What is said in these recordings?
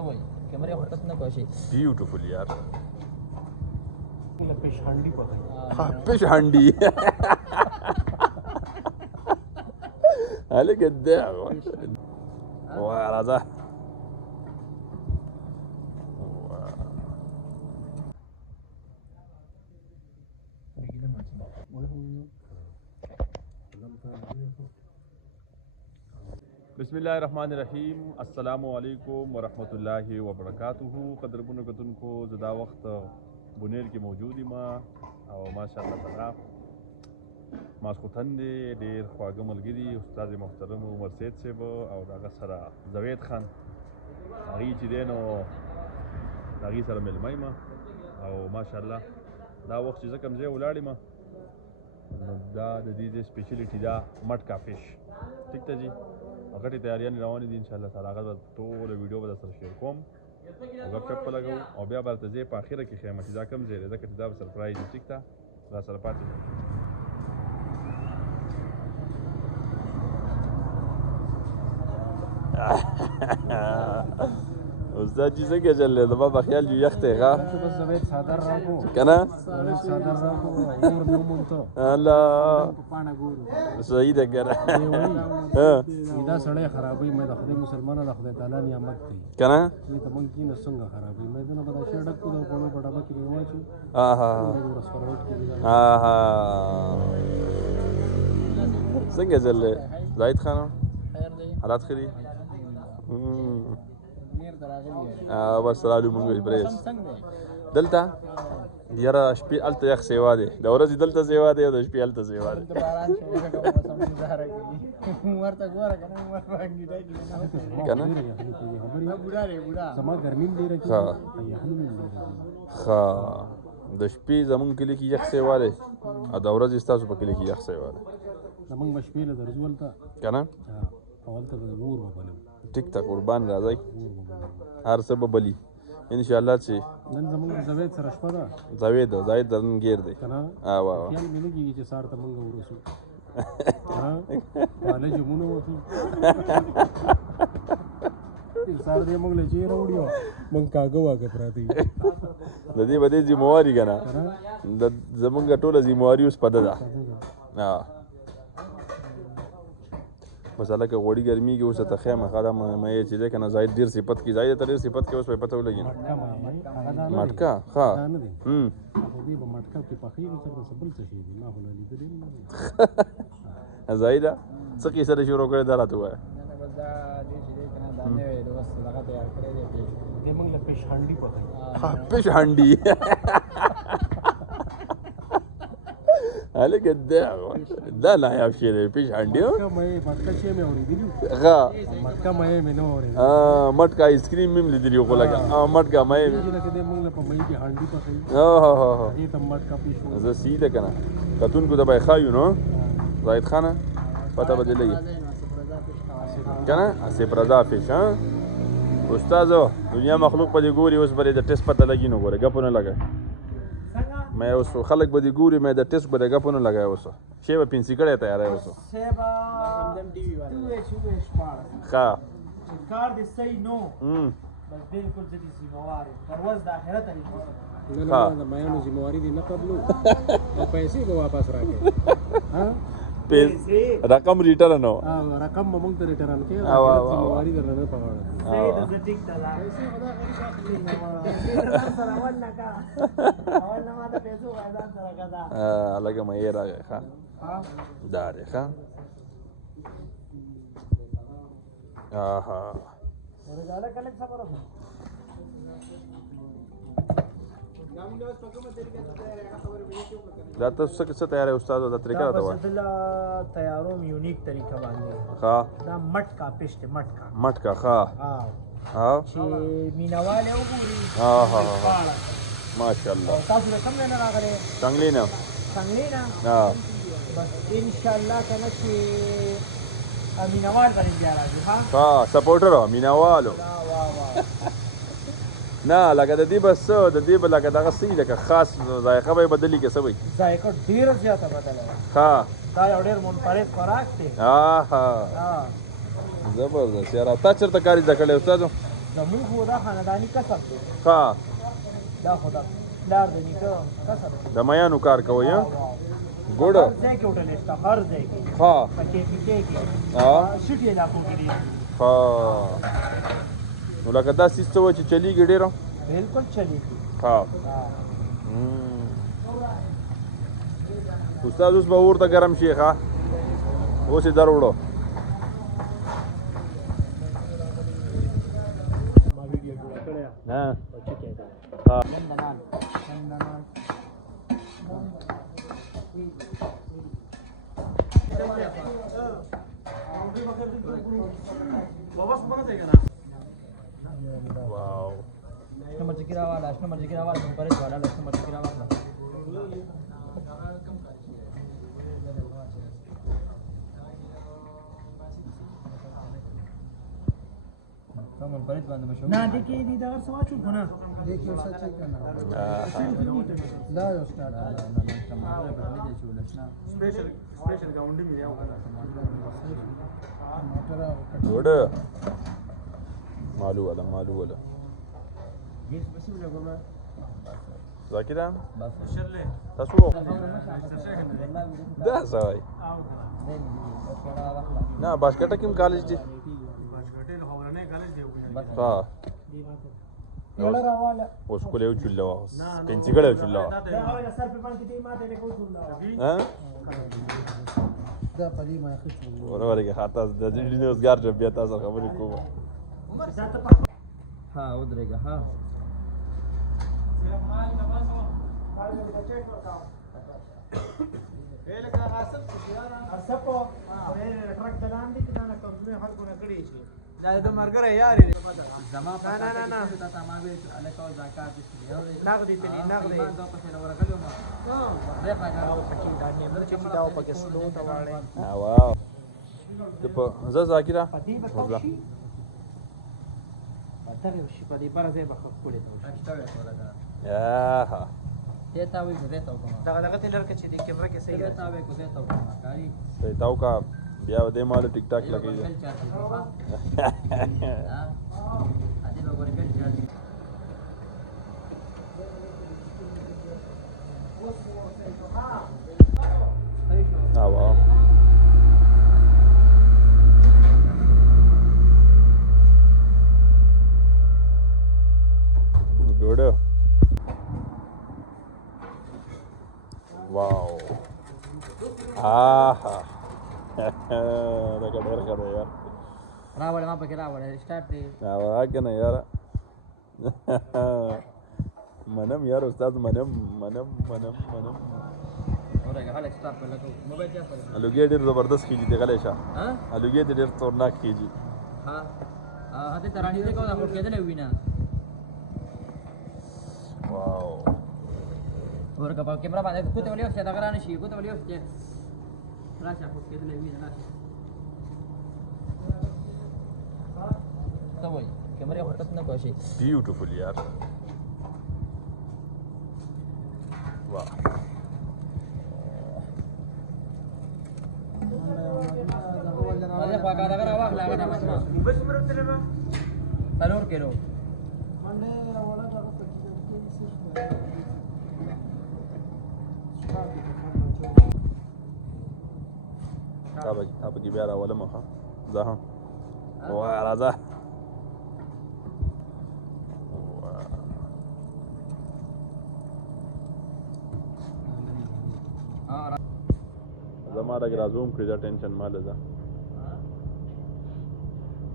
वही कैमरे हटत ना कोशी ब्यूटीफुल यार फिश हांडी पकड़ हाँ फिश हांडी عليك الداع ورده बिस्मिल्लाहिर्रहमानिर्रहीम अस्सलामु अलैकुम वरहमतुल्लाहि वबरकातुहू क़दरबुन कतुनको ज़दा वक्त बुनेर की मौजूदी माँ और माशाअल्लाह ताला मास्कोथन دی ډېر خواږه ملګري استاد محترم عمر سید صاحب او دغه سره زوید خان هغوی چې دی نو د هغوی سره مېلمه یم او ماشاءالله دا وخت چې زه کوم ځای ولاړ یم نو دا د دې ځای سپیشلیټي دا مټکا فش ټیک ته جي غټې تیاریانې روانې دي انشاءالله تعالی هغه به ټوله ویډیو به درسره شیر کوم او ګپ شپ به لګوو او بیا به درته ځای په اخره کې ښیم چې دا کوم ځای دی ځکه چې دا به سرپرایز وي ټیک ته را سره پاتې استاد جی څنګه چل رہا دبا بخیال جو یخت ہے غا بس زوید صادر راکو کنا زوید صادر راکو عمر نو مونته الله پانا ګورو صحیح ده کنه دا سړی خرابوي مې د خدای مسلمانانو د خدای تعالی نعمت دی کنه دې ته مونږ کینه څنګه خرابوي مې دنه په شړ ډک کو په ډبه کې واچو څنګه چل زاهد خان خیر دی حالات خري نیر دراغلی بس رالو مونږ بریس څنګه دلته یاره شپې الته یخ سیوا دی د ورځې دلته سیوا دی او د شپې الته سیوا دی د باران شوی کوم سمندر کې ورته ګوره کنه مر باندې دی کنه بوډا ری بوډا سما ګرمي دی راځي ها د شپې زمونږ کلی کې یخ سیوا دی او د ورځې ستاسو په کلی کې یخ سیوا دی زمونږ مشپې له درځو ولته کنه اولته د ور وبلم ټیک ټاک قربان راځي هر څه به بلی ان شاء الله چې نن زمونږ زوید سره شپه ده زاید درن گیر دی کنه وا خیال مې نه کېږي چې سار ته مونږ ورسو ها بالا جمونه وته سار دې مونږ له چیرې وړیو مونږ کاغه واګه پراتی د دې بده ذمہواری کنه د زمونږ ټوله ذمہواری اوس پده ده ها بس لکه غوړی ګرمي کې اوس ته خیمه خدام مې چې ده کنه زاید ډیر صفت کې زاید تر صفت کې اوس په پته ولګي مټکا ها دې په مټکا کې پخې کې څه بل څه شي ما هولې دې زایدا څه کې سره شروع کړی دا راته وای بس دا دې چې کنه دا نه وي دوست لگا تیار کړی دې موږ له فش هانډي پخې فش هانډي عليك الداع لا لا يا بشير فيش عندي مټکا شي مې اورېدلی غا مټکا مې نه اورېدلی مټکا آیس کریم مې لیدلی خو لګا مټکا مې چې دې موږ په مې کې هانډي پخې دې ته مټکا پیښو زه سیده کنه کتون کو دبای خایو نو زاید خانه پته بده لګي کنه اسی پرزا فیش ها استاد دنیا مخلوق په دې ګوري اوس بلې د ټیسټ پته لګي نو ګوره غپونه لګا مې اوس خلک به دې ګوري مې د ټیسټ به غپونه لګای اوس شی به پینسي کړه تیار ہے اوس سیبا دم ټي وی والے ښه کار دې صحیح نو بس بالکل دې ذمہوار پرواز د اخرت علی ها دا مې نو ذمہواری دې نه قبلو او پیسې به واپس راکې ها رقم ریټرن نو رقم موږ ته ریټرن کې ذمہواری درنه پغاړه صحیح د ټیک تلا پیسې خدا غیر سره ولنه کا اول نه ما ته پیسو غاځان سره کدا لکه مې راغی ښه دا دی ښه ورګاله کله خبر وکړه دا تاسو څه تیار ہے استاد دا طریقه راته وایي دا تیاروم یونیک طریقه باندې ښه دا مټکا پښته مټکا ښه ها چې مینواله وګوري ماشاءالله تاسو کوم نه راغلي څنګه نه بس ان شاء الله کنه چې مینوال باندې بیا راځي ها سپورټر مینوالو نه لکه د دې بس د دې بل لکه دغه سي لکه خاص ذائقه به بدلی کې سوي ذائقه ډیر زیاته بدله ها دا یو ډیر منفرد خوراک دی زبردست یاره تا چېرته کار زده کړی استاد زمون خو دا خانداني کسب دی ها دا خو دا پلار د نیکه کسب دی د میانو کار کوي ها ګوډ هر ځای کې هوټل شته هر ځای کې ها پکې پکې کې ها شټي علاقو کې دي ها نو لکه دا سیسته و چې چلیږي ډېره بالکل چلیږي ها استاد اوس به ورته ګرم شي ښه اوس یې در وړو ما ویډیو جوړ کړی ها او چې کې دا ها نندنان واو نمبر ذکر والا نمبر ذکر والا مبارک والا نمبر ذکر والا کوم منفرد باندې مشهور نه دي کې دي دا څه واچو کنه دي کې څه چي کنه لا یو سٹارټ نه کومه بدلې دي چې ولښنا سپیشل گاونډي مې یو کنه موټر ګوډ مالو ولا هیڅ بس ولا ګوما ذاکره بس شرله تاسو دا سوای نه باشکټه کوم کالج دی ها یلا راواله اوس کولې او چولا اوس پنځه ګړې چولا دا هغه سر په باندې دې ماته له کوم چولا ها دا پدې ما خچو ورغه خاطر د دې روزګار جو بیا تاسو خبرې کوم ها ودرېګه ها لکه حاصل ارسپو ټرک دلان دي چې دا نه کومه خلکو نه کړی شي دا د مرګره یاري زما په نه تا ما وی الکو زکات دي نغدي تني نغدي ما دا په سره ورغلو ما زه په دا پکې دا نه بل چې دا په سلو ته واړې واو ته په زه ذاکره پدې بتاو شي پاتره شي پدې پر ځای به خپل کړی ته یا ها دیتا وی کو دیتا کوم دا لګه تلر کې چې د کیمرا کې صحیح دیتا وی کو دیتا کوم کاری دیتاو کا بیا دې مال ټیک ټاک لګی ها ادي به ورګل چارج واو ګوډ واو آها دا ډېر ښه دی یار راوړل ما پکې راوړل سٹارټ دی واګه نه یار منم یار استاد منم اورګه هله سٹارټ په لګو موبایل چا په الوګي ډېر زبردست کیږي دی غلې شه ها الوګي ډېر تورناک کیږي ها هته ترانی دې کوم هو کېدل وینا واو ورګه په کیمرا باندې کوته ولیو چې دا غرانه شي کوته ولیو چې راشه هو کېدل وینا راشه وای کیمرې هټک نه کوشي بیوټیفل یار واو अरे पाका लगा रहा वाला लगा ना बस मरत ले बा तलोर केलो मंडे वाला जगह apa ki biara wala ma ha zaha wa raza زما دا ګرازوم کړی دا ټینشن مال ده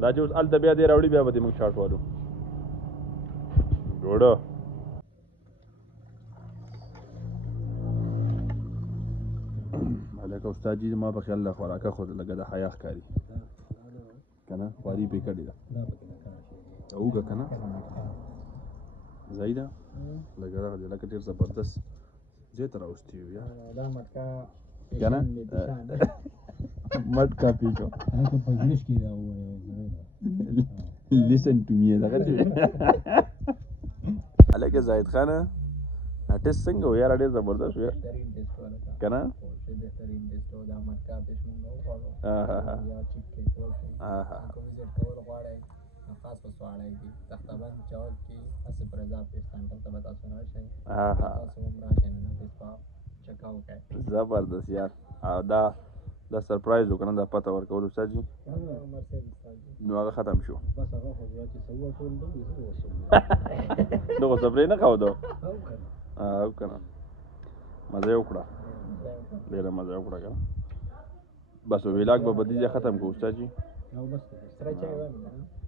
دا چې اوس الته بیا دې راوړي بیا به دې موږ شاټ والو ګوډه هلکه استاد جي ما په خیال له خوراکه خو لږه د حیا ښکاري که نه خواري پرې کړې ده اوږه که نه ځای ده لږه دغه دی لکه ډېر زبردست ځای ته راوستي یو یا که نه مټکا پیچو listen to me دغه دی هلکه زاهد خانه ټیسټ څنګه و یاره ډېر زبردست و یار که نه پاس په سواړی کې تختبند چوک کې اسف رضا پیس سنټر ته به تاسو راشئ ها ها تاسو هم راشئ نو پیس په چکا وکړئ زبردست یار او دا سرپرایز وکړه دا پته ورکول استاد جي نو هغه ختم شو دغه صبرې نه کاوه او کنه مزه یې وکړه ډېره مزه یې وکړه کنه بس ویلاګ به بدیجه ختم کو استاد جي سره چای وایم